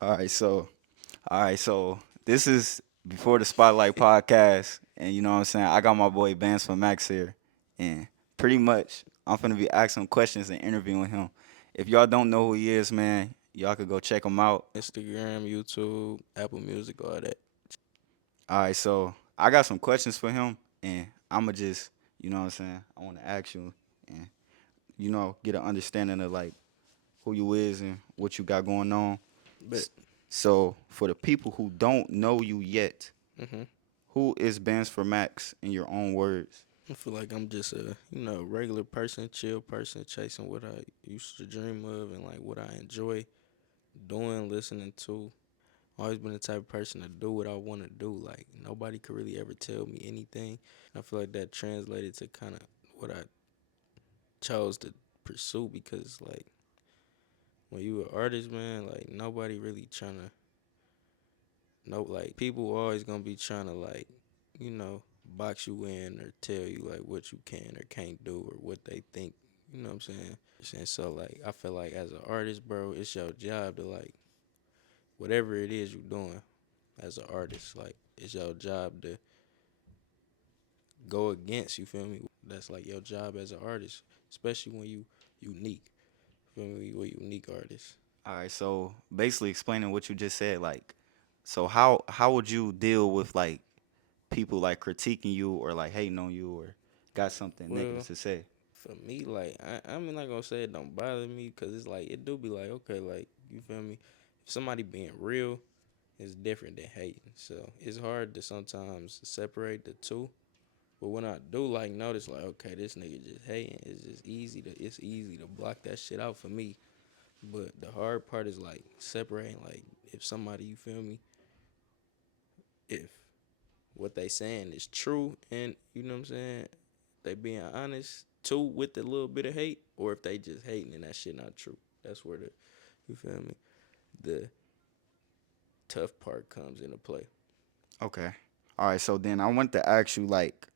All right, so all right, so this is before the Spotlight podcast, and you know what I'm saying. I got my boy Bands4maxx here, and pretty much I'm gonna be asking questions and interviewing him. If y'all don't know who he is, man, y'all could go check him out. Instagram, YouTube, Apple Music, all that. All right, so I got some questions for him, and I'ma just, you know what I'm saying. I want to ask you, and get an understanding of like who you is and what you got going on. But S- So for the people who don't know you yet, hmm who is Bands4maxx in your own words? I feel like I'm just a regular person, chill person, chasing what I used to dream of and like what I enjoy doing, listening to. Always been the type of person to do what I want to do. Like nobody could really ever tell me anything. I feel like that translated to kind of what I chose to pursue because like when you an artist, man, like nobody really trying to no like people always gonna be trying to like you know box you in or tell you like what you can or can't do or what they think. You know what I'm saying? And so like I feel like as an artist, bro, it's your job to like whatever it is you doing as an artist, like it's your job to go against. You feel me? That's like your job as an artist, especially when you unique. Feel me? You a unique artist. All right, so basically explaining what you just said, like, so how would you deal with like people like critiquing you or like hating on you or got something negative Well, to say? for me, like I'm not gonna say it don't bother me because it's like it do be like okay, like you feel me. If somebody being real is different than hating, so it's hard to sometimes separate the two. But when I do like notice like okay, this nigga just hating, it's easy to block that shit out for me. But the hard part is like separating like if somebody you feel me, if what they saying is true and you know what I'm saying, they being honest too with a little bit of hate, or if they just hating and that shit not true. That's where the you feel me, the tough part comes into play. Okay. All right, so then I want to ask you like,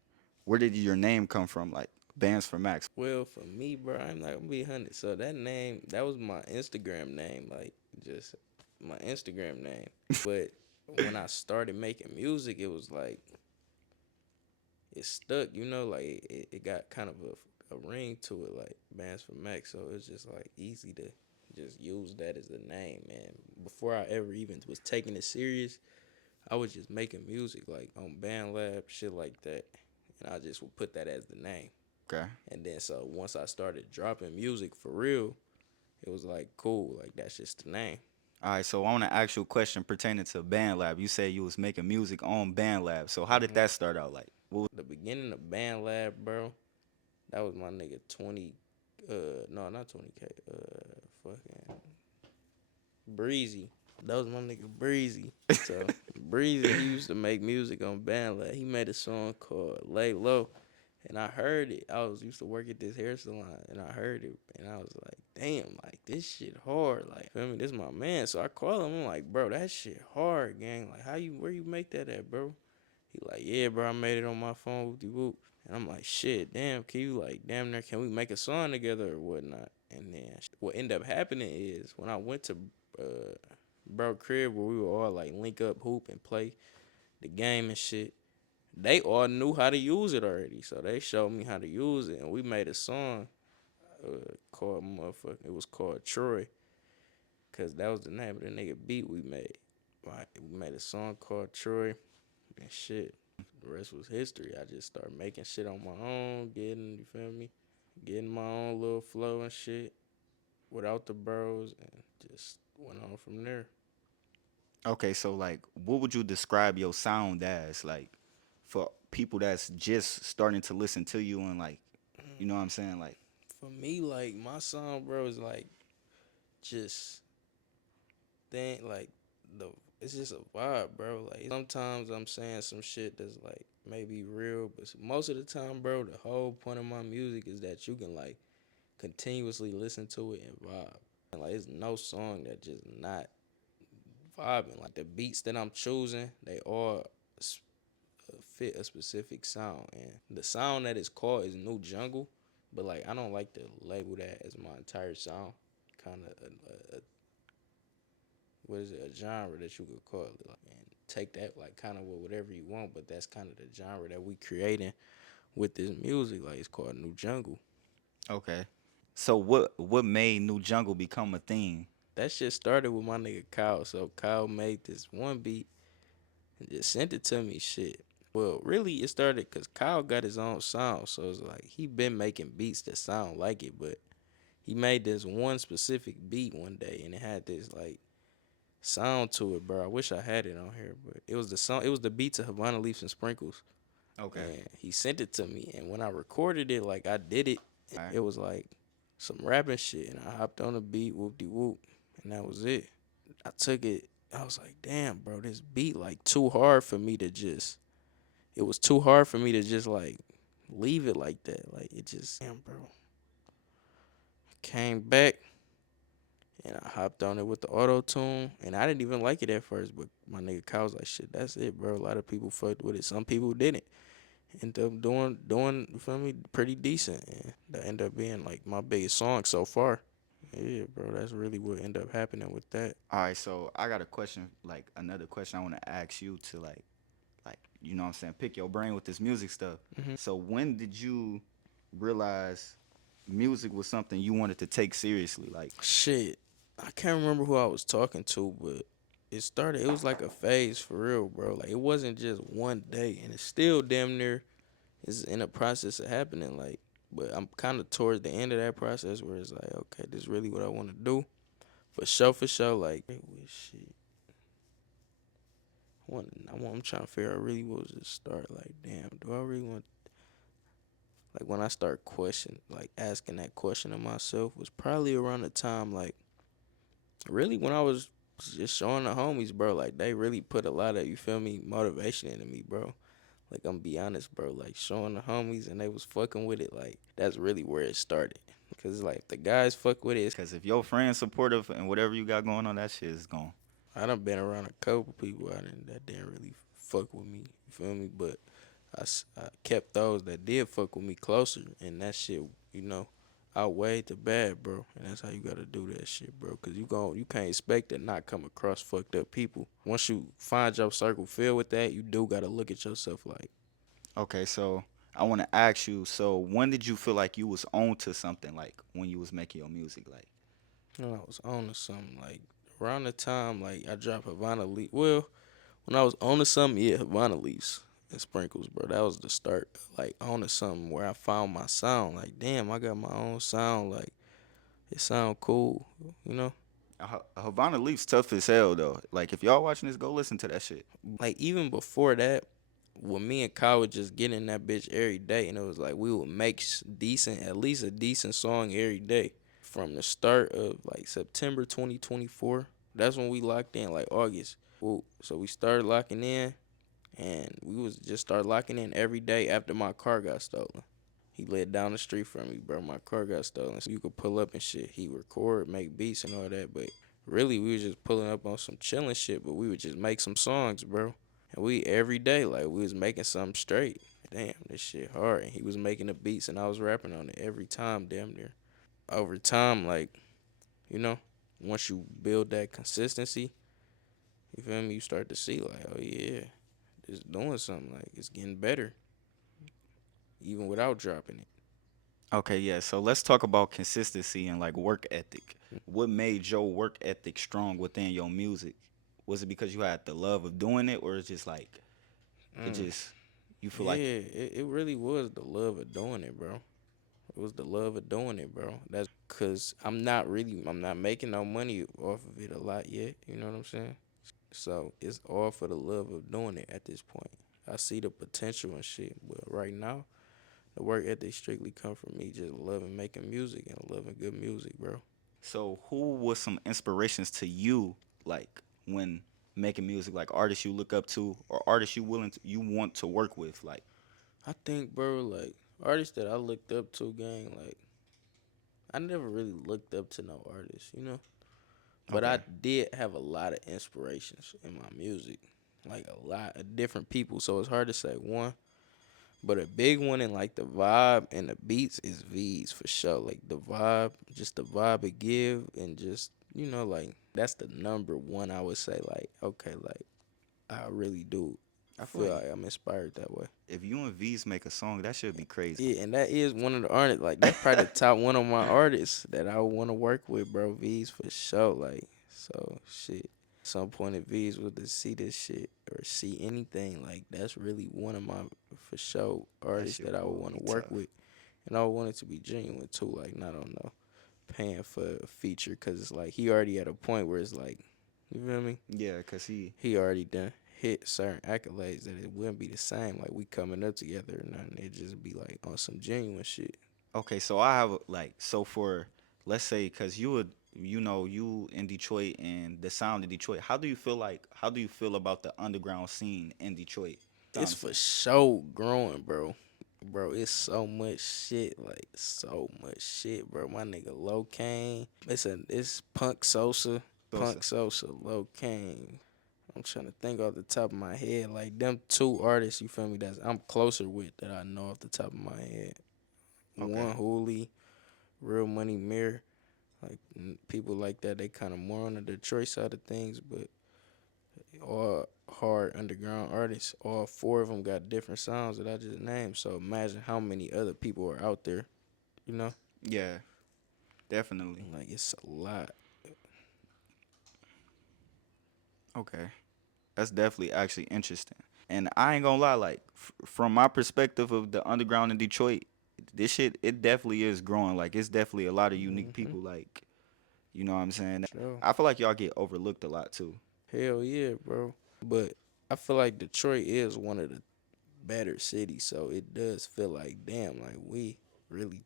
where did your name come from? Like Bands4maxx. Well, for me, bro, I'm not gonna be 100. So that name, that was my Instagram name, like just my Instagram name. But when I started making music, it was like it stuck, like it got kind of a ring to it, like Bands4maxx. So it's just like easy to just use that as the name, man. Before I ever even was taking it serious, I was just making music like on BandLab, shit like that, and I just would put that as the name. Okay. And then so once I started dropping music for real, it was like cool, like that's just the name. All right, so I want to ask you a question pertaining to BandLab. You said you was making music on BandLab. So how did hmm that start out? Like, what was The beginning of BandLab, bro, that was my nigga 20. No, not 20K. Fucking Breezy. That was my nigga Breezy. So Breezy, he used to make music on BandLab. He made a song called Lay Low. And I heard it. I was used to work at this hair salon, and I heard it, and I was like, "Damn, like this shit hard." Like, feel me? This my man. So I call him. I'm like, "Bro, that shit hard, gang. Like, where you make that at, bro?" He like, "Yeah, bro, I made it on my phone, whoop de whoop." And I'm like, "Shit, damn, can you like, damn near, can we make a song together or whatnot?" And then what ended up happening is when I went to uh, bro crib where we were all like link up, hoop, and play the game and shit. They all knew how to use it already, so they showed me how to use it, and we made a song called motherfucker. It was called Troy, cause that was the name of the nigga beat we made. Right, we made a song called Troy, and shit. The rest was history. I just started making shit on my own, getting you feel me, getting my own little flow and shit without the bros, and just went on from there. Okay, so like, what would you describe your sound as? Like, for people that's just starting to listen to you and like, you know what I'm saying? Like, For me, like my song, bro, is like just think like the it's just a vibe, bro. Like sometimes I'm saying some shit that's like maybe real, but most of the time, bro, the whole point of my music is that you can like continuously listen to it and vibe. And like, it's no song that just not vibing. Like the beats that I'm choosing, they all fit a specific sound, and the sound that is called is New Jungle. But like, I don't like to label that as my entire sound. Kind of what is it, a genre that you could call it, like, and take that like kind of whatever you want, but that's kind of the genre that we creating with this music. Like it's called New Jungle. Okay. So what made New Jungle become a thing? That shit started with my nigga Kyle. So Kyle made this one beat and just sent it to me. Shit. Well, really, it started because Kyle got his own sound. So it's like he been making beats that sound like it, but he made this one specific beat one day, and it had this like sound to it, bro. I wish I had it on here, but it was the song. It was the beat to Havana Leaves and Sprinkles, Okay. and he sent it to me. And when I recorded it, like I did it, All right. it was like some rapping shit, and I hopped on the beat, whoop de whoop, and that was it. I took it. I was like, damn, bro, this beat like too hard for me to just. It was too hard for me to just like leave it like that. Like it just, damn, bro. Came back and I hopped on it with the auto tune, and I didn't even like it at first. But my nigga Kyle was like, shit, that's it, bro. A lot of people fucked with it. Some people didn't. Ended up doing, you feel me, pretty decent. And that ended up being like my biggest song so far. Yeah, bro, that's really what ended up happening with that. All right, so I got a question, like another question I want to ask you to like you know what I'm saying, pick your brain with this music stuff. Hmm. So when did you realize music was something you wanted to take seriously? Like, Shit, I can't remember who I was talking to, but it started. It was like a phase for real, bro. Like it wasn't just one day, and it's still damn near is in a process of happening. Like, but I'm kind of towards the end of that process where it's like, okay, this is really what I want to do for sure, for sure. Like, shit. I'm trying to figure out really what was the start. Like, damn, do I really want? Like when I start questioning, like asking that question of myself was probably around the time like really when I was just showing the homies, bro. Like they really put a lot of, you feel me, motivation into me, bro. Like I'm be honest, bro. Like showing the homies and they was fucking with it. Like that's really where it started. Cause like the guys fuck with it. cause if your friend's supportive and whatever you got going on, that shit is gone. I done been around a couple people that didn't really fuck with me. You feel me? But I kept those that did fuck with me closer, and that shit, you know, outweighed the bad, bro. And that's how you gotta do that shit, bro. Cause you can't expect to not come across fucked up people. Once you find your circle filled with that, you do gotta look at yourself like, Okay, so I want to ask you. So when did you feel like you was on to something? Like when you was making your music, like you know, I was on to something. Like around the time like I dropped Havana Leaf. Well, when I was on to something, yeah, Havana Leaves and Sprinkles, bro. That was the start. Like on to something where I found my sound. Like damn, I got my own sound. Like it sound cool, you know. Havana Leaf's tough as hell though. Like if y'all watching this, go listen to that shit. Like even before that, when me and Kyle would just get in that bitch every day, and it was like we would make decent, at least a decent song every day from the start of like September 2024. That's when we locked in, like August. Well, so we started locking in, and we was just start locking in every day after my car got stolen. He lived down the street from me, bro. My car got stolen, so you could pull up and shit. He record, make beats and all that, but really we was just pulling up on some chilling shit. But we would just make some songs, bro. And we every day like we was making something straight. Damn, this shit hard. And he was making the beats and I was rapping on it every time, damn near. Over time, like you know, once you build that consistency, you feel me? You start to see like, oh yeah, it's doing something. Like it's getting better, even without dropping it. Okay, yeah. So let's talk about consistency and like work ethic. What made your work ethic strong within your music? Was it because you had the love of doing it, or it's just like it Mm. just you feel like Yeah, it really was the love of doing it, bro. It was the love of doing it, bro. That's cause I'm not making no money off of it a lot yet. You know what I'm saying? So it's all for the love of doing it at this point. I see the potential and shit, but right now the work ethic strictly come from me just loving making music and loving good music, bro. so who was some inspirations to you like when making music, like artists you look up to or artists you want to work with like I think, bro, like artists that I looked up to, gang, like I never really looked up to no artists, you know. But I okay. did have a lot of inspirations in my music, like a lot of different people. So it's hard to say one, but a big one in like the vibe and the beats is V's for sure. Like the vibe, just the vibe it give, and just like that's the number one I would say. Like, okay, like I really do. I feel Feel like like I'm inspired that way. if you and V's make a song, that should be crazy. Yeah, and that is one of the artists. Like that's probably the top one of my artists that I want to work with, bro. V's for sure. Like so, shit. Some point if V's was to see this shit or see anything, like that's really one of my for sure That artists shit that I would will want be to work tough. with, and I would want it to be genuine too. Like not on no paying for a feature, cause it's like he already at a point where it's like, you feel me? Yeah, cause He already done hit certain accolades that it wouldn't be the same. Like we coming up together or nothing. It just be like on some genuine shit. okay. So I have like so for let's say cause you would you in Detroit and the sound of Detroit. How do you feel about the underground scene in Detroit? It's Sound for scene. sure growing, bro. Bro, it's so much shit, like so much shit, bro. My nigga Low Kane. It's Sosa. Punk Sosa, Low Kane. I'm trying to think off the top of my head. Like them two artists, you feel me, that's I'm closer with that I know off the top of my head. Okay. One Hooli, Real Money Mirror. Like people like that, they kind of more on the Detroit side of things, but all hard underground artists. All four of them got different sounds that I just named. So imagine how many other people are out there. You know, Yeah, definitely. like it's a lot. Okay. That's definitely actually interesting. And I ain't gonna lie, like from my perspective of the underground in Detroit, this shit it definitely is growing. Like it's definitely a lot of unique Hmm. people. Like you know what I'm saying. Sure. I feel like y'all get overlooked a lot too. Hell yeah, bro. But I feel like Detroit is one of the better cities, so it does feel like damn, like we really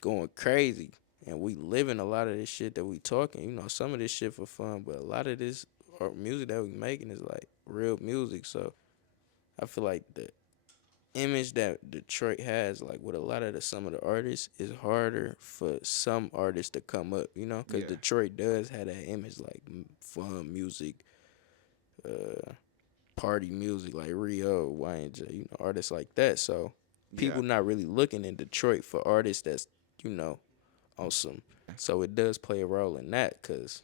going crazy, and we living a lot of this shit that we talking. Some of this shit for fun, but a lot of this art music that we making is like real music. So I feel like the image that Detroit has, like with a lot of some of the artists, is harder for some artists to come up. Because Yeah. Detroit does have that image, like fun music, uh, party music, like Rio, YNJ, artists like that. So Yeah. people not really looking in Detroit for artists that's you know awesome. So it does play a role in that, cause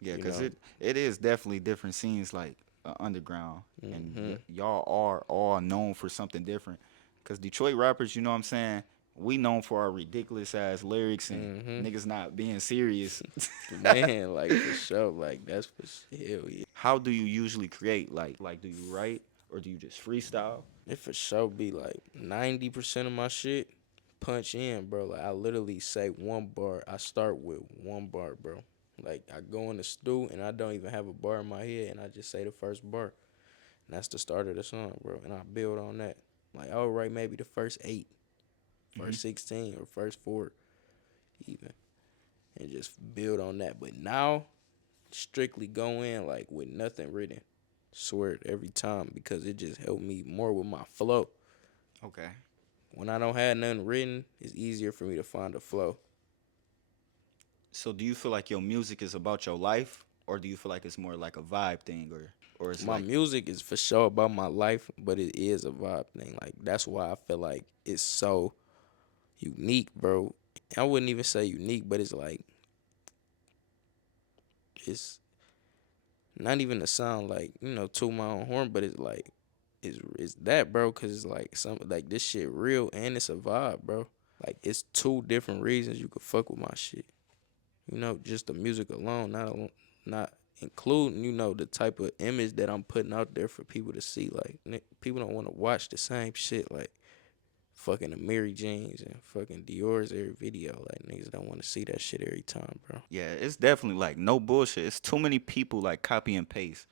Yeah, you cause know, it is definitely different scenes like underground, and hmm y'all are all known for something different. Cause Detroit rappers, you know what I'm saying, we known for our ridiculous ass lyrics and hmm niggas not being serious. man, like for sure, like that's for hell yeah. How do you usually create? Like do you write or do you just freestyle? It for sure be like 90% of my shit punch in, bro. Like I literally say one bar. I start with one bar, bro. Like I go in the stew and I don't even have a bar in my head, and I just say the first bar. And that's the start of the song, bro. And I build on that. Like I'll write maybe the first eight, Hmm. first 16, or first four even, and just build on that. But now strictly go in like with nothing written. Swear it every time because it just helped me more with my flow. Okay. When I don't have nothing written, it's easier for me to find a flow. So do you feel like your music is about your life, or do you feel like it's more like a vibe thing, or it's My like music is for sure about my life, but it is a vibe thing. Like that's why I feel like it's so unique, bro. I wouldn't even say unique, but it's like it's not even a sound like to my own horn, but it's like it's that, bro, cause it's like some like this shit real and it's a vibe, bro. Like it's two different reasons you could fuck with my shit. Just the music alone, not including the type of image that I'm putting out there for people to see. Like people don't want to watch the same shit like fucking the Mary Janes and fucking Dior's every video. Like niggas don't want to see that shit every time, bro. yeah, it's definitely like no bullshit. It's too many people like copy and paste.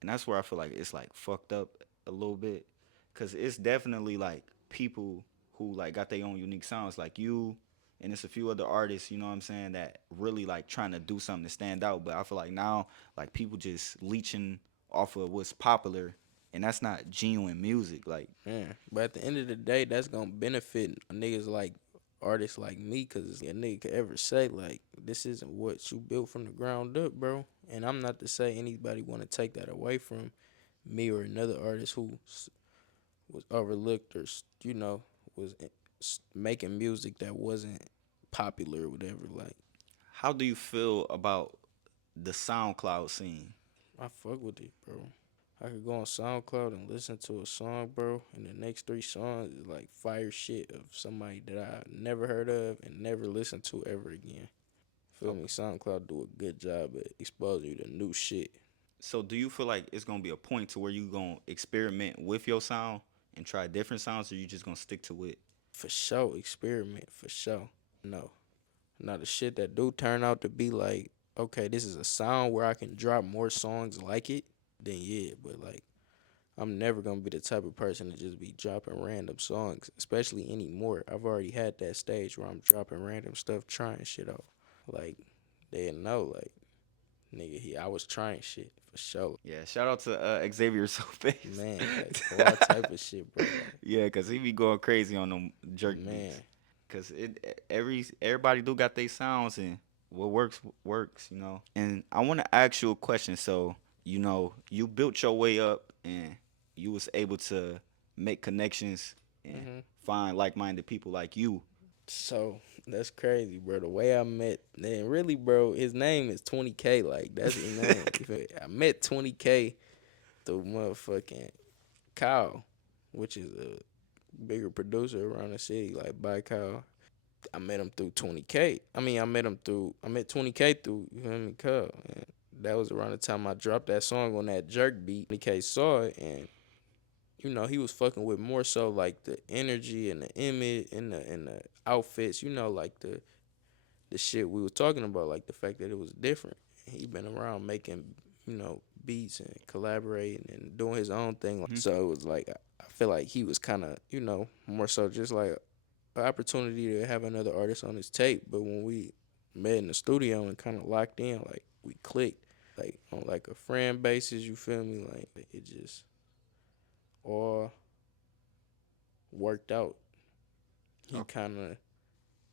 And that's where I feel like it's like fucked up a little bit, cause it's definitely like people who like got their own unique sounds, like you, and it's a few other artists, you know what I'm saying, that really like trying to do something to stand out. But I feel like now like people just leeching off of what's popular, and that's not genuine music. Like Man, but at the end of the day, that's gonna benefit niggas like artists like me, cause a nigga could ever say like this isn't what you built from the ground up, bro. And I'm not to say anybody want to take that away from me or another artist who was overlooked or was making music that wasn't popular or whatever. Like how do you feel about the SoundCloud scene? I fuck with it, bro. I could go on SoundCloud and listen to a song, bro, and the next three songs is like fire shit of somebody that I never heard of and never listened to ever again. Feel me? Okay. SoundCloud do a good job at exposing you to new shit. So do you feel like it's gonna be a point to where you gonna experiment with your sound and try different sounds, or you just gonna stick to it? For sure, experiment, for sure. No. Now the shit that do turn out to be like, okay, this is a sound where I can drop more songs like it, then yeah, but like I'm never gonna be the type of person to just be dropping random songs, especially anymore. I've already had that stage where I'm dropping random stuff, trying shit out. Like they know, like nigga, I was trying shit for sure. Yeah, shout out to Xavier Soulface. Man, like all type of shit, bro. Like Yeah, cause he be going crazy on them jerk beats. man, Cause everybody do got their sounds, and what works works, you know. And I want to ask you a question. So you built your way up, and you was able to make connections and hmm find like-minded people like you. so that's crazy, bro. The way I met, man, really, bro. His name is 20K. Like that's his name. You feel me? I met 20K through motherfucking Kyle, which is a bigger producer around the city, like by Kyle. I met him through 20K. I met 20K through, you feel me, Kyle. And that was around the time I dropped that song on that jerk beat. 20K saw it and he was fucking with more so like the energy and the image and the outfits, like the shit we were talking about, like the fact that it was different. He been around making, beats and collaborating and doing his own thing. Mhm. So it was like I feel like he was kind of, more so just like an opportunity to have another artist on his tape. But when we met in the studio and kind of locked in, like we clicked, like on like a friend basis. You feel me? Like it just all worked out. He Okay. kind of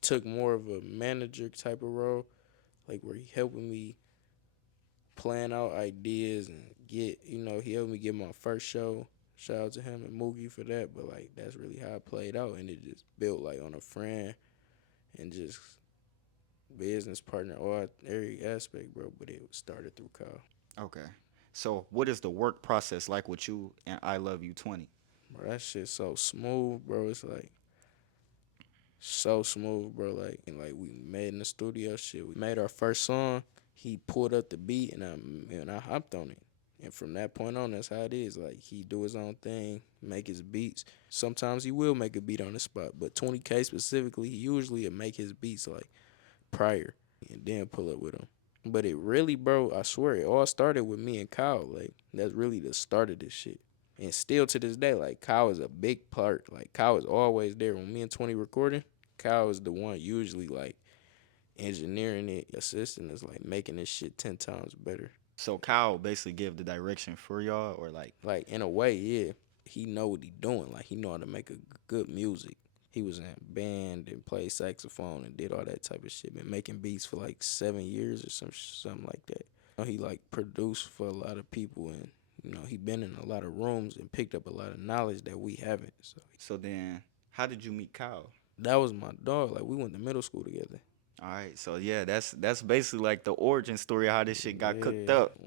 took more of a manager type of role, like where he helping me plan out ideas and he helped me get my first show. Shout out to him and Moogie for that. But like that's really how it played out, and it just built like on a friend and just business partner, all every aspect, bro. But it started through Kyle. Okay. So what is the work process like with you and I Love You 20? Bro, that shit so smooth, bro. It's like so smooth, bro. Like and like we made in the studio shit. We made our first song. He pulled up the beat and I hopped on it. And from that point on, that's how it is. Like he do his own thing, make his beats. Sometimes he will make a beat on the spot, but 20K specifically, he usually will make his beats like prior and then pull up with him. But it really, bro, I swear, it all started with me and Kyle. Like that's really the start of this shit. And still to this day, like Kyle is a big part. Like Kyle is always there when me and 20 recording. Kyle is the one usually like engineering it, assisting us, like making this shit 10 times better. So Kyle basically give the direction for y'all, or like, Like in a way, yeah, he know what he doing. Like he know how to make a good music. He was in a band and played saxophone and did all that type of shit. Been making beats for like 7 years or something like that. He like produced for a lot of people and he been in a lot of rooms and picked up a lot of knowledge that we haven't. So so then how did you meet Kyle? that was my dog. Like we went to middle school together. All right, so yeah, that's basically like the origin story of how this shit got cooked Yeah. up.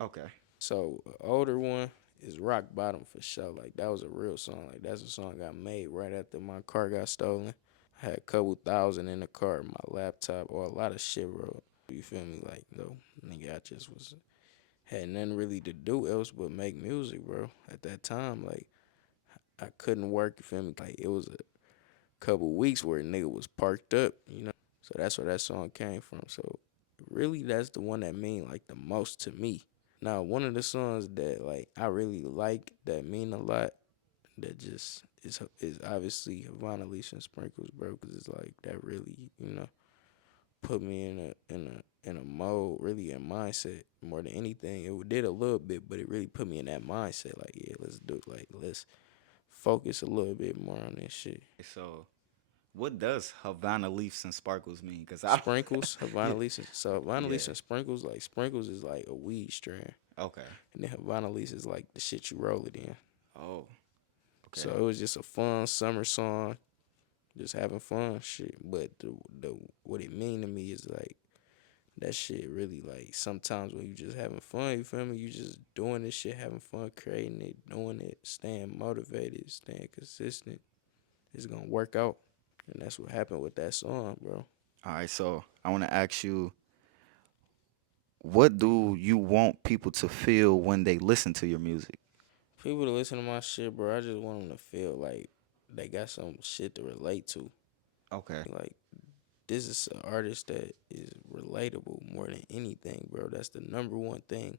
Okay. So older one is Rock Bottom for sure. Like that was a real song. Like that's a song I made right after my car got stolen. I had a couple thousand in the car, my laptop, or a lot of shit, bro. You feel me? Like no, nigga, I just was had nothing really to do else but make music, bro. At that time, like I couldn't work. You feel me? Like it was a couple weeks where a nigga was parked up. So that's where that song came from. So really, that's the one that mean like the most to me. Now, one of the songs that like I really like that mean a lot that just is obviously Havana Leash and Sprinkles, bro, because it's like that really put me in a mode, really a mindset more than anything. It did a little bit, but it really put me in that mindset. Like yeah, let's do it. Like let's focus a little bit more on this shit. So what does Havana Leafs and Sparkles mean? Cause I Sprinkles, yeah, Havana Leash. So Havana yeah. Leash and Sprinkles, like Sprinkles is like a weed strand, Okay. and then Havana Leash is like the shit you roll it in. Oh, So okay. it was just a fun summer song, just having fun shit. But the what it mean to me is like that shit really like sometimes when you just having fun, you feel me? You just doing this shit, having fun, creating it, doing it, staying motivated, staying consistent. It's gonna work out. And that's what happened with that song, bro. All right, so I want to ask you, what do you want people to feel when they listen to your music? People to listen to my shit, bro, I just want them to feel like they got some shit to relate to. Okay. Like, this is an artist that is relatable more than anything, bro. That's the number one thing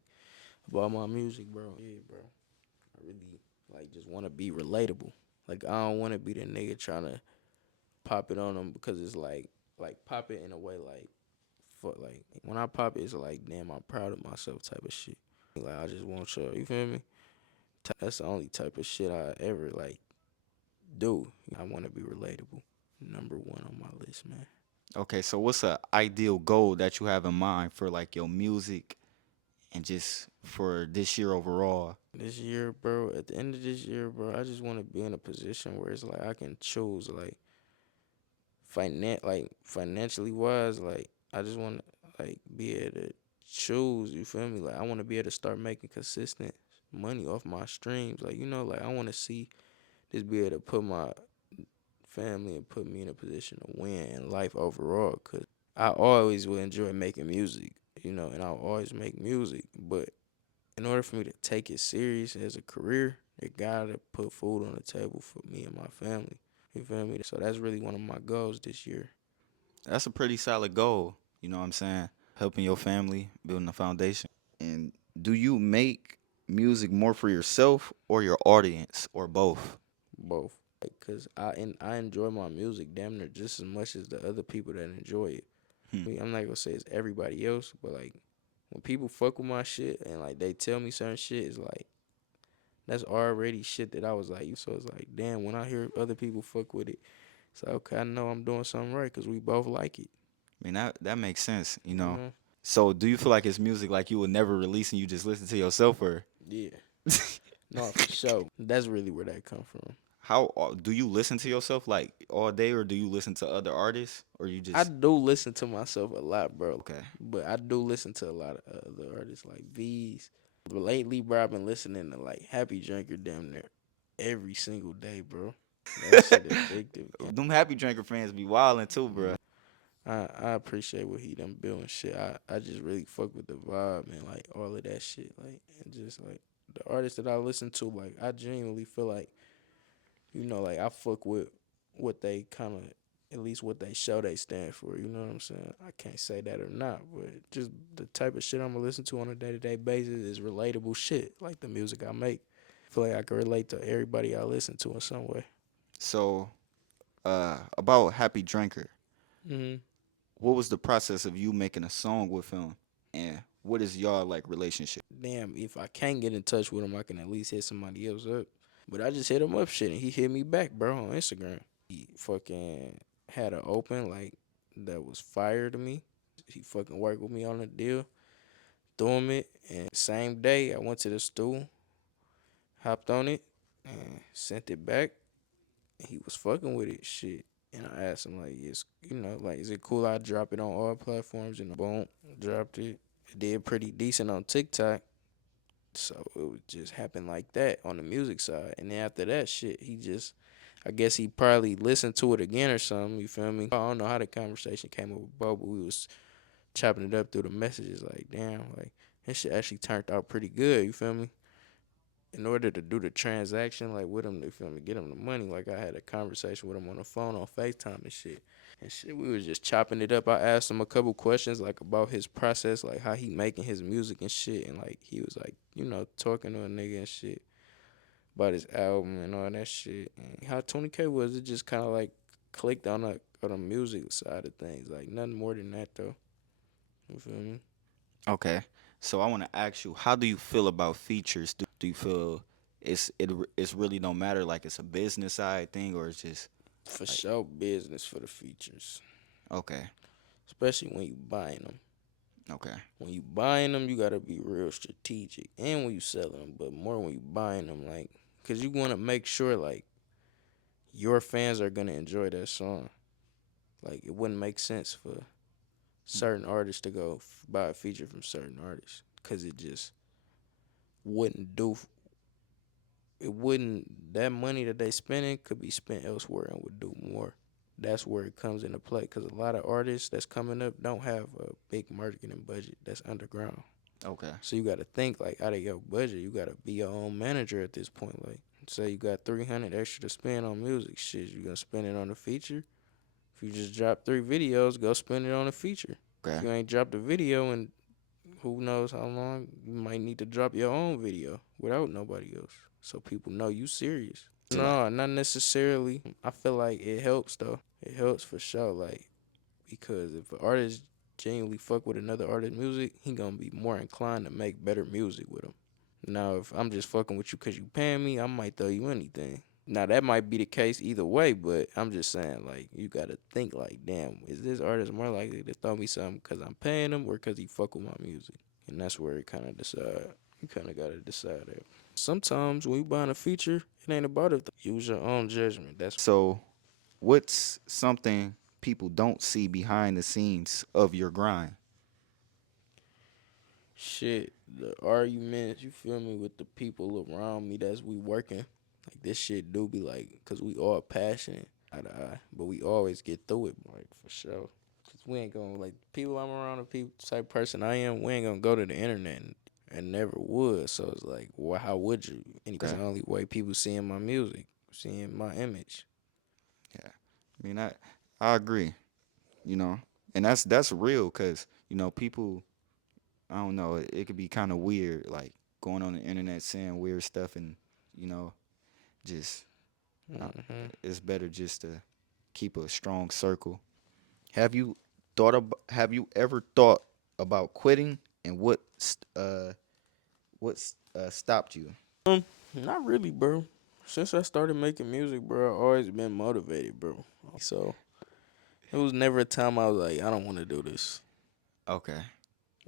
about my music, bro. Yeah, bro. I really like just want to be relatable. Like I don't want to be the nigga trying to pop it on them because it's like pop it in a way like fuck like when I pop it it's like damn I'm proud of myself type of shit. Like I just want you feel me? That's the only type of shit I ever like do. I want to be relatable. Number one on my list, man. Okay, so what's a ideal goal that you have in mind for like your music and just for this year overall? This year, bro, at the end of this year, bro, I just want to be in a position where it's like I can choose like financially wise, like I just want to like be able to choose. You feel me? Like I want to be able to start making consistent money off my streams. Like like I want to see this be able to put my family and put me in a position to win in life overall. Cause I always will enjoy making music, and I'll always make music. But in order for me to take it serious as a career, it gotta put food on the table for me and my family. You feel me? So that's really one of my goals this year. That's a pretty solid goal, you know what I'm saying? Helping your family, building a foundation. And do you make music more for yourself or your audience or both? Both. Like, cause I enjoy my music damn near just as much as the other people that enjoy it. Hmm. I'm not gonna say it's everybody else, but like when people fuck with my shit and like they tell me certain shit, it's like that's already shit that I was like. So it's like damn when I hear other people fuck with it, it's like okay I know I'm doing something right because we both like it. I mean that makes sense, you You know. know? So do you feel like it's music like you would never release and you just listen to yourself, or Yeah. No, for sure. That's really where that come from. how do you listen to yourself like all day, or do you listen to other artists, or you I just do listen to myself a lot, bro. okay? But I do listen to a lot of other artists like V's. But lately, bro, I've been listening to like Happy Drinker damn near every single day, bro. That shit addictive, gang. Them happy drinker fans be wildin' too, bro. I appreciate what he done built and shit. I just really fuck with the vibe and like all of that shit. Like and just like the artists that I listen to, like I genuinely feel like like I fuck with what they kind of, at least what they show they stand for. You know what I'm saying? I can't say that or not, but just the type of shit I'm gonna listen to on a day to day basis is relatable shit, like the music I make. I feel like I can relate to everybody I listen to in some way. So about Happy Drinker, hmm what was the process of you making a song with him, and what is y'all like relationship? Damn, if I can't get in touch with him, I can at least hit somebody else up. But I just hit him up shit and he hit me back, bro, on Instagram. He fucking had an open like that was fire to me. He fucking worked with me on the deal. Threw him it, and same day I went to the stool, hopped on it, and sent it back. And he was fucking with it, shit. And I asked him like, like, is it cool I drop it on all platforms? And boom, dropped it. It did pretty decent on TikTok. So it would just happen like that on the music side. And then after that shit, I guess he probably listened to it again or something. You feel me? I don't know how the conversation came up with Bo, but we was chopping it up through the messages. Like, damn, like that shit actually turned out pretty good. You feel me? In order to do the transaction, like with him, you feel me, get him the money. Like I had a conversation with him on the phone on FaceTime and shit. And shit, we was just chopping it up. I asked him a couple questions like about his process, like how he making his music and shit. And like he was like, talking to a nigga and shit about his album and all that shit. And how 20K was, it just kind of like clicked on the music side of things. Like nothing more than that though. You feel me? Okay, so I want to ask you, how do you feel about features? Do you feel it's really don't matter, like it's a business side thing, or it's just For like sure, business for the features, okay, especially when you buying them. okay, When you buying them, you gotta be real strategic, and when you selling them, but more when you buying them, like, cause you want to make sure like your fans are gonna enjoy that song. Like, it wouldn't make sense for certain artists to go buy a feature from certain artists because it just wouldn't do. It wouldn't. That money that they spending could be spent elsewhere and would do more. That's where it comes into play because a lot of artists that's coming up don't have a big marketing budget that's underground. Okay. So you got to think like out of your budget. You got to be your own manager at this point. Like, say you got 300 extra to spend on music. Shit, you gonna spend it on a feature. If you just drop 3 videos, go spend it on a feature. If Okay. you ain't dropped a video in who knows how long, you might need to drop your own video without nobody else, so people know you serious. To like. No, not necessarily. I feel like it helps though. It helps for sure. Like because if an artist genuinely fuck with another artist's music, he gonna be more inclined to make better music with him. Now, if I'm just fucking with you because you paying me, I might throw you anything. Now, that might be the case either way, but I'm just saying, like, you gotta think, like, damn, is this artist more likely to throw me something because I'm paying him or because he fuck with my music? And that's where it kind of decide. You kind of gotta decide that. Sometimes when you buying a feature, it ain't about it. Use your own judgment. That's So, what's something people don't see behind the scenes of your grind? shit. The arguments, you feel me, with the people around me that's we working. Like this shit do be like, cause we all passionate, eye to eye, but we always get through it, like for sure. Cause we ain't gonna like people I'm around, the people type person I am. We ain't gonna go to the internet and never would. So it's like, well, how would you? And it's Okay. the only way people seeing my music, seeing my image. Yeah. I mean, I agree. You know, and that's real, cause people. I don't know. It could be kind of weird, like going on the internet saying weird stuff, and you know, just uh, Hmm. it's better just to keep a strong circle. Have you ever thought about quitting, and what stopped you? Not really, bro. Since I started making music, bro, I always been motivated, bro. So it was never a time I was like, I don't want to do this Okay.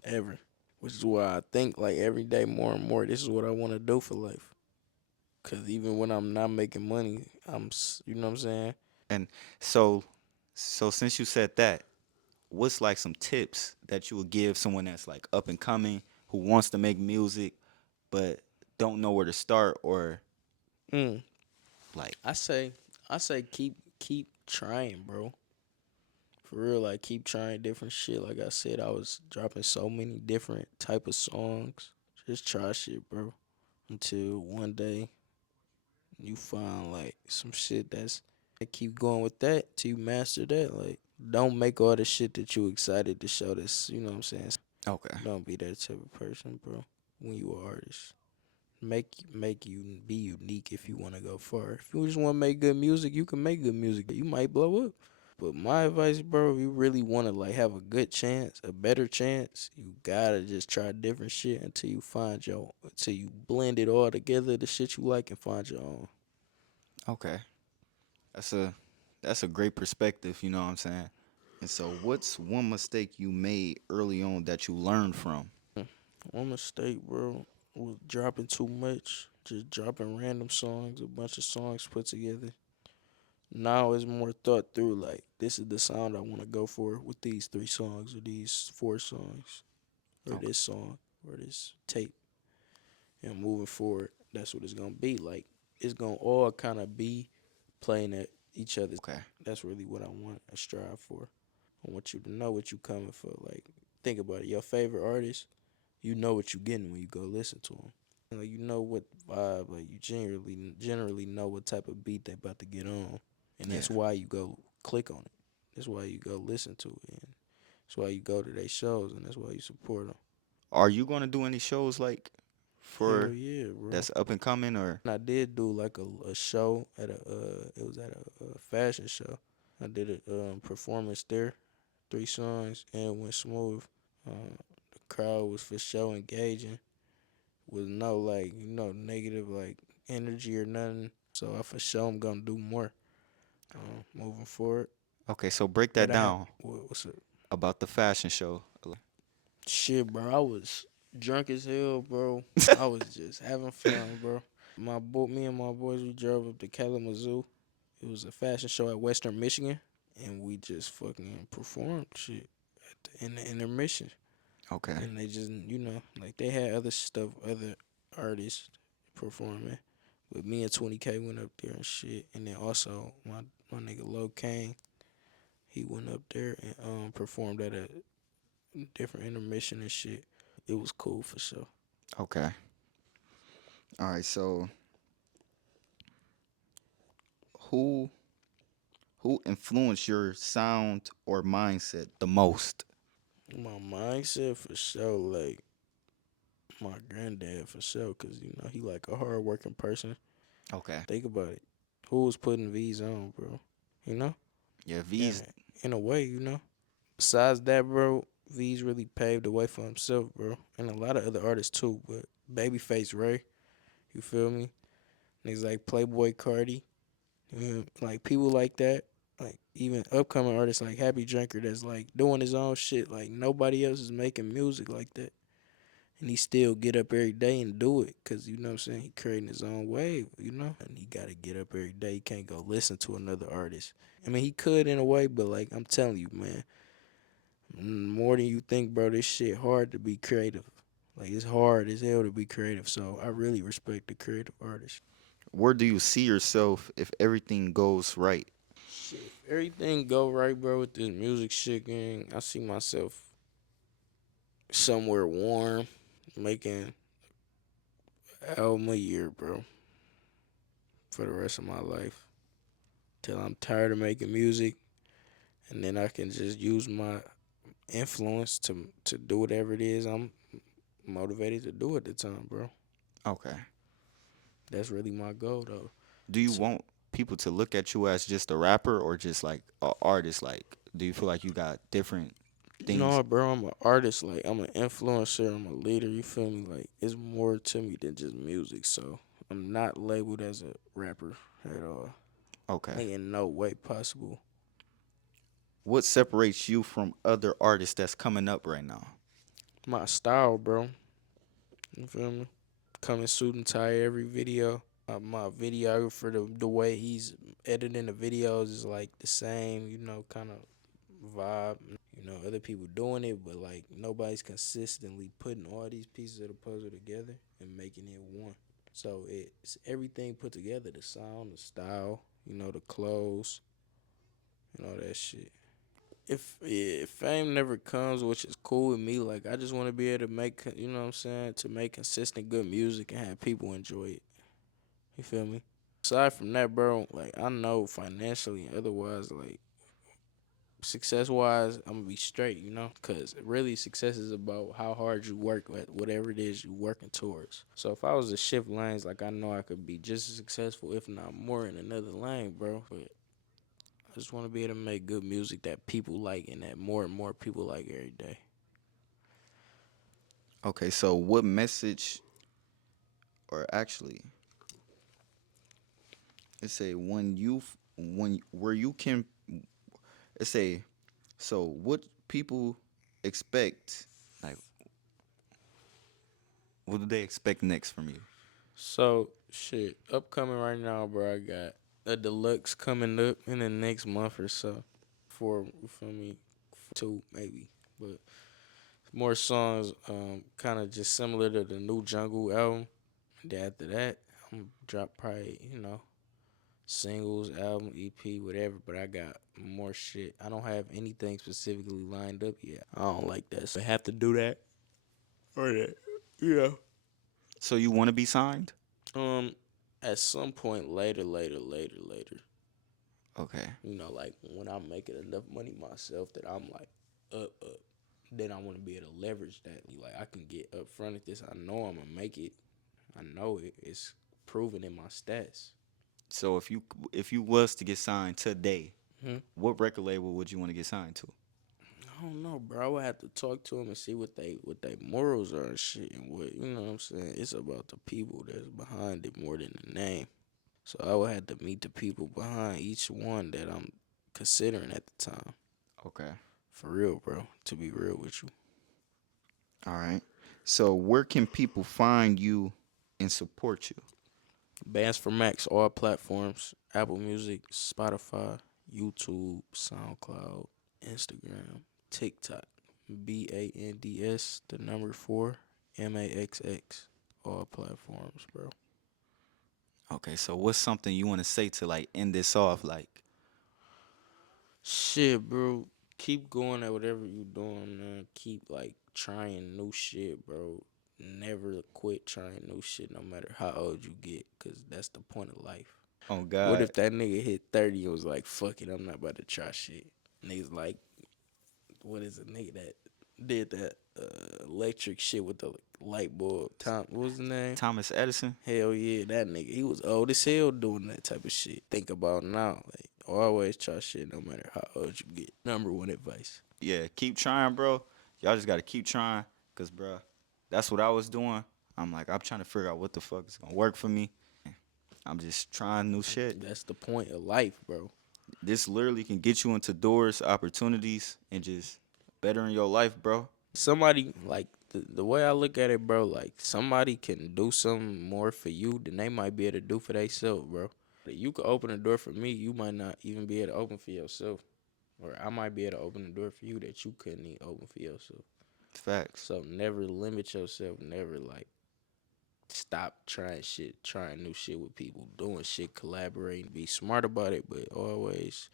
ever. Which is why I think like every day more and more, this is what I want to do for life. Cause even when I'm not making money, you know what I'm saying? And so so since you said that, what's like some tips that you would give someone that's like up and coming who wants to make music but don't know where to start, or Mm. like. I say, keep trying, bro. For real, like keep trying different shit. Like I said, I was dropping so many different type of songs. Just try shit, bro. Until one day you find like some shit that's keep going with that till you master that. Like don't make all the shit that you excited to show this, you know what I'm saying? Okay. Don't be that type of person, bro. When you an artist. Make you be unique if you wanna go far. If you just wanna make good music, you can make good music. You might blow up. But my advice, bro, if you really wanna like have a good chance, a better chance, you gotta just try different shit until you blend it all together, the shit you like and find your own. Okay. That's a that's a great perspective, you know what I'm saying? And so what's one mistake you made early on that you learned from? One mistake, bro, was dropping too much. Just dropping random songs, a bunch of songs put together. Now it's more thought through. Like this is the sound I want to go for with these 3 songs or these 4 songs or Okay. this song or this tape. And moving forward, that's what it's gonna be. Like it's gonna all kind of be playing at each other. Okay. That's really what I want and strive for. I want you to know what you coming for. Like think about it. Your favorite artist, you know what you getting when you go listen to them. Like you know what vibe. Like you generally know what type of beat they about to get on, and Yeah. that's why you go click on it. That's why you go listen to it, and that's why you go to their shows, and that's why you support them. Are you going to do any shows like Hell for yeah, bro. that's up and coming, or And I did do like a show at it was at a fashion show. I did a performance there, 3 songs, and it went smooth. The crowd was for sure engaging, with no like negative like energy or nothing. So I for sure I'm gonna do more moving forward. okay, so break But that down what's up? about the fashion show. Shit, bro. I was drunk as hell, bro. I was just having fun, bro. Me and my boys, we drove up to Kalamazoo. It was a fashion show at Western Michigan, and we just fucking performed shit. in the intermission, Okay. and they just like they had other stuff, other artists performing, but me and 20K went up there and shit, and then also my nigga Lil Kane, he went up there and performed at a different intermission and shit. It was cool for sure. Okay. All right. So who who influenced your sound or mindset the most? My mindset for sure, like my granddad for sure, cause he like a hard working person. Okay. Think about it. Who was putting V's on, bro? You know, Yeah, and V's. in a way, Besides that, bro, V's really paved the way for himself, bro, and a lot of other artists too. But Babyface Ray, you feel me? Niggas like Playboy Cardi, like people like that. Like even upcoming artists like Happy Drinker that's like doing his own shit. Like nobody else is making music like that. And he still get up every day and do it. Cause you know what I'm saying? He creating his own wave. And he gotta get up every day. He can't go listen to another artist. I mean he could in a way, but like I'm telling you, man, more than you think, bro, this shit hard to be creative. Like it's hard as hell to be creative. So I really respect the creative artists. Where do you see yourself if everything goes right? Shit, if everything go right, bro, with this music shit, gang, I see myself somewhere warm, making album a year, bro, for the rest of my life. Till I'm tired of making music, and then I can just use my influence to do whatever it is I'm motivated to do at the time, bro. Okay. That's really my goal, though. Do you To, want people to look at you as just a rapper or just like a artist? Like, do you feel like you got different things? no, bro, I'm an artist. Like, I'm an influencer. I'm a leader. You feel me? Like, it's more to me than just music. So, I'm not labeled as a rapper at all. Okay. Like, in no way possible. What separates you from other artists that's coming up right now? My style, bro. You feel me? Come in suit and tie every video. My videographer, the way he's editing the videos is like the same, kind of vibe. Other people doing it, but like nobody's consistently putting all these pieces of the puzzle together and making it one. So it's everything put together: the sound, the style, the clothes, and all that shit. If fame never comes, which is cool with me, like I just want to be able to make, what I'm saying, to make consistent good music and have people enjoy it. You feel me? Aside from that, bro, like I know financially and otherwise, like success wise, I'm gonna be straight. Cause really success is about how hard you work at whatever it is you working towards. So if I was to shift lanes, like I know I could be just as successful, if not more, in another lane, bro. But I just want to be able to make good music that people like and that more and more people like every day. Okay, so what message, or actually, let's say when where you can, let's say, so what people expect, like, what do they expect next from you? So shit, upcoming right now, bro. I got a deluxe coming up in the next month or so. For you feel me, two maybe, but more songs, kind of just similar to the new Jungle album. Then after that, I'm gonna drop probably singles, album, EP, whatever. But I got more shit. I don't have anything specifically lined up yet. I don't like that, so I have to do that or that. Yeah. So you want to be signed? Um, at some point later. Okay. Like when I'm making enough money myself that I'm like up. Then I want to be able to leverage that. Like I can get up front at this. I know I'm gonna make it. I know it. It's proven in my stats. So if you was to get signed today, Hmm? what record label would you want to get signed to? I don't know, bro. I would have to talk to them and see what they morals are and shit, and what I'm saying. It's about the people that's behind it more than the name. So I would have to meet the people behind each one that I'm considering at the time. Okay. For real, bro. To be real with you. All right. So where can people find you and support you? Bands4maxx, all platforms: Apple Music, Spotify, YouTube, SoundCloud, Instagram, TikTok. Bands, the number four, MAXX, all platforms, bro. Okay, so what's something you want to say to like end this off? Like, Shit, bro. Keep going at whatever you doing, man. Keep like trying new shit, bro. Never quit trying new shit, no matter how old you get, cause that's the point of life. oh What God, if that nigga hit 30 and was like, "Fuck it, I'm not about to try shit." Niggas like, what is a nigga that did that electric shit with the light bulb? Tom, what was his name? Thomas Edison. Hell yeah, that nigga. He was old as hell doing that type of shit. Think about now. Like, always try shit no matter how old you get. Number one advice. Yeah, keep trying, bro. Y'all just gotta keep trying, cause, bro, that's what I was doing. I'm like, I'm trying to figure out what the fuck is gonna work for me. I'm just trying new shit. That's the point of life, bro. This literally can get you into doors, opportunities, and just bettering your life, bro. Somebody, like, the way I look at it, bro, like, somebody can do something more for you than they might be able to do for themselves, bro. You could open a door for me, you might not even be able to open for yourself. Or I might be able to open a door for you that you couldn't even open for yourself. Facts. So never limit yourself. Never like stop trying shit, trying new shit with people, doing shit, collaborating. Be smart about it, but always,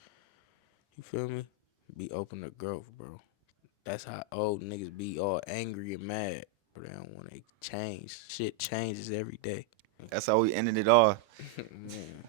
you feel me? Be open to growth, bro. That's how old niggas be all angry and mad, but they don't want to change. Shit changes every day. That's how we ended it off. Man.